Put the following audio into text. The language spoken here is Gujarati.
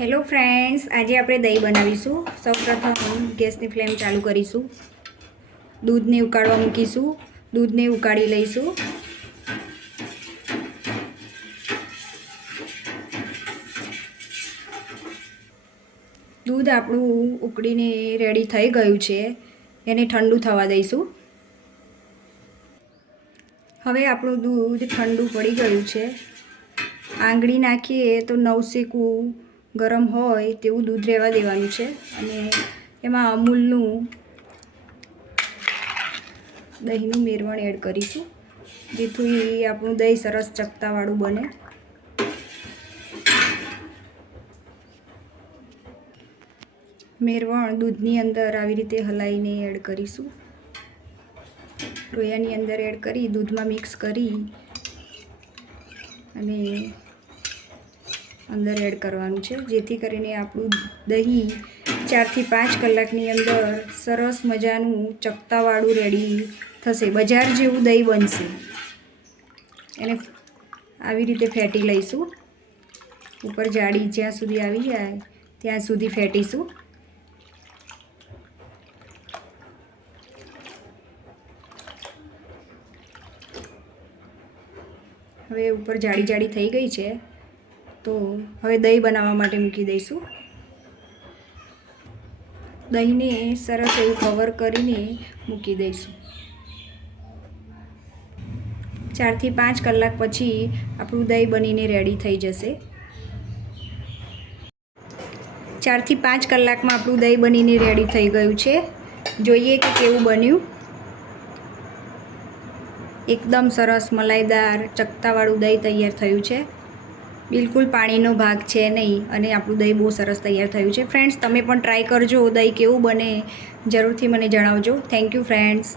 હેલો ફ્રેન્ડ્સ, આજે આપણે દહીં બનાવીશું. સૌપ્રથમ ગેસની ફ્લેમ ચાલુ કરીશું. દૂધને ઉકાળવા મૂકીશું. દૂધને ઉકાળી લઈશું. દૂધ આપણું ઉકળીને રેડી થઈ ગયું છે. એને ઠંડુ થવા દઈશું. હવે આપણું દૂધ ઠંડુ પડી ગયું છે. આંગળી નાખીએ તો નવસેકું ગરમ હોય તેવું દૂધ રહેવા દેવાનું છે. અને એમાં અમૂલનું દહીંનું મેરવણ એડ કરીશું. જેથી આપણું દહીં સરસ ચકતાવાળું બને. મેરવણ દૂધની અંદર આવી રીતે હલાવીને એડ કરીશું. રોયાની અંદર એડ કરી દૂધમાં મિક્સ કરી અને અંદર એડ કરવાનું છે. જેથી કરીને આપણું દહીં ચારથી પાંચ કલાકની અંદર સરસ મજાનું ચકતાવાળું રેડી થશે. બજાર જેવું દહીં બનશે. એને આવી રીતે ફેટી લઈશું. ઉપર જાડી જ્યાં સુધી આવી જાય ત્યાં સુધી ફેટીશું. હવે ઉપર જાડી જાડી થઈ ગઈ છે. તો હવે દહીં બનાવવા માટે મૂકી દઈશું. દહીંને સરસ એવું કવર કરીને મૂકી દઈશું. ચારથી પાંચ કલાક પછી આપણું દહીં બનીને રેડી થઈ જશે. ચારથી પાંચ કલાકમાં આપણું દહીં બનીને રેડી થઈ ગયું છે. જોઈએ કે કેવું બન્યું. એકદમ સરસ મલાઈદાર ચકતાવાળું દહીં તૈયાર થયું છે. બિલકુલ પાણીનો ભાગ છે નહીં અને આપણું દહીં બહુ સરસ તૈયાર થયું છે. ફ્રેન્ડ્સ તમે પણ ટ્રાય કરજો, દહીં કેવું બને જરૂરથી મને જણાવજો. Thank you friends